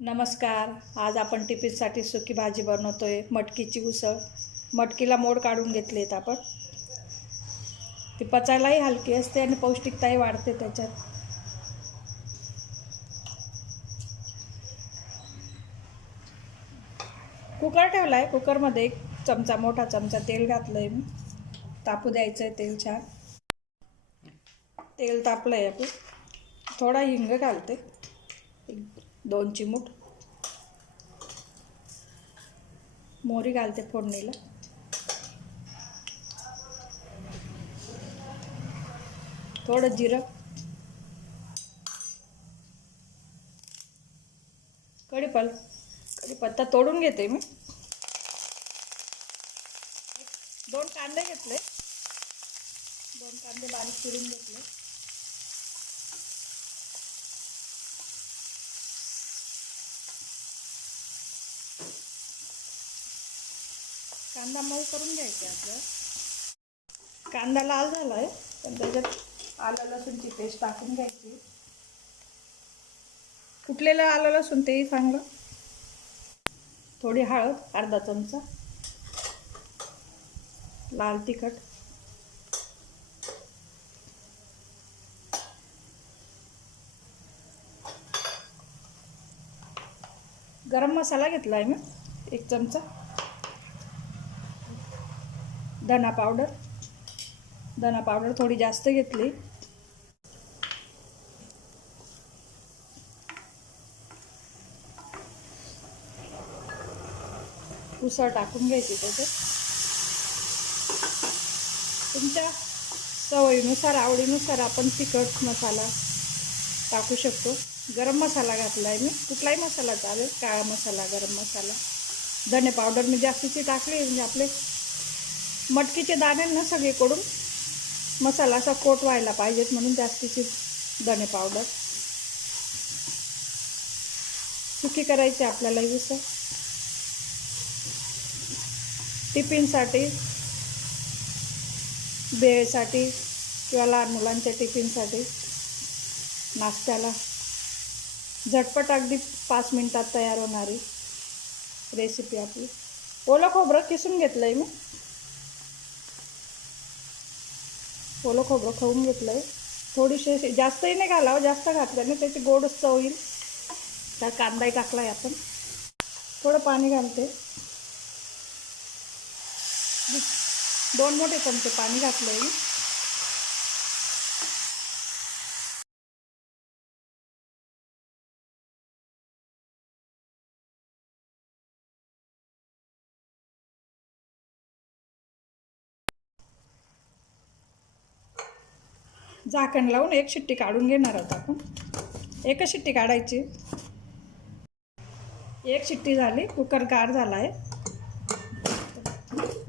नमस्कार. आज आपण टिफिनसाठी सुकी भाजी बनवतो आहे मटकीची उसळ. मटकीला मोड काढून घेतली आहेत आपण. ती पचायलाही हलकी असते आणि पौष्टिकताही वाढते त्याच्यात. कुकर ठेवला आहे कुकरमध्ये एक चमचा मोठा चमचा तेल घातलं आहे मी. तापू द्यायचं आहे तेल छान. तेल तापलं आहे आपण थोडा हिंग घालते. दोन चिमूट मोहरी घालते फोडणीला. थोडं जिरं. कढीपल. कढीपत्ता तोडून घेते मी. दोन कांदे घेतले. दोन कांदे बारीक चिरून घेतले. कांदा मऊ करून घ्यायचा आपलं कांदा लाल झाला आहे पण त्याच्यात आलं लसूणची पेस्ट टाकून घ्यायची. कुठलेलं आलं लसूण तेही चांगलं. थोडी हळद अर्धा चमचा. लाल तिखट. गरम मसाला घेतला आहे मी एक चमचा. धना पावडर. धना पावडर थोडी जास्त घेतली. उसळ टाकून घ्यायची त्याचं तुमच्या सवयीनुसार आवडीनुसार आपण तिखट मसाला टाकू शकतो. गरम मसाला घातला आहे मी. कुठलाही मसाला चालेल. काळा मसाला गरम मसाला. धने पावडर मी जास्तीची टाकली म्हणजे आपले मटकीचे दाणे ना सगळीकडून. मसाला असा कोट व्हायला पाहिजेत म्हणून जास्तीची दणे पावडर सुकी करायची आपल्याला ही टिफिनसाठी बेळसाठी किंवा लहान मुलांच्या टिफिनसाठी नाश्त्याला. झटपट अगदी पाच मिनटात तयार होणारी रेसिपी आपली. ओलं खोबरं किसून घेतलं आहे मी. ओलं खोबरं खाऊन घेतलं आहे थोडीशी अशी- जास्तही नाही घालावं जास्त घातल्याने त्याची गोड चव येईल त्यात कांदाही टाकला आहे आपण. थोडं पाणी घालते. दोन मोठे चमचे पाणी घातलं आहे झाकण लावून एक शिट्टी काढून घेणार आहोत आपण. एकच शिट्टी काढायची. एक शिट्टी झाली कुकर गार झाला आहे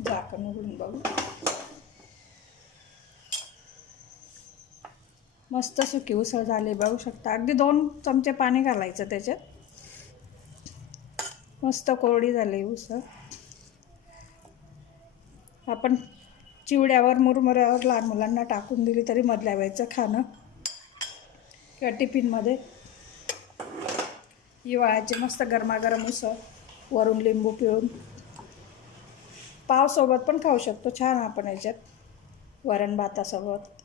झाकण उघडून बघू. मस्त सुकी उसळ झाली बघू शकता. अगदी दोन चमचे पाणी घालायचं त्याच्यात. मस्त कोरडी झाली उसळ. आपण चिवड्यावर मुरमुऱ्यावर लहान मुलांना टाकून दिली तरी मधल्या वेळचं खाणं. किंवा टिफिनमध्ये हिवाळ्याचे मस्त गरमागरम उसळ वरून लिंबू पिळून. पावसोबत पण खाऊ शकतो छान आपण याच्यात. वरण भातासोबत.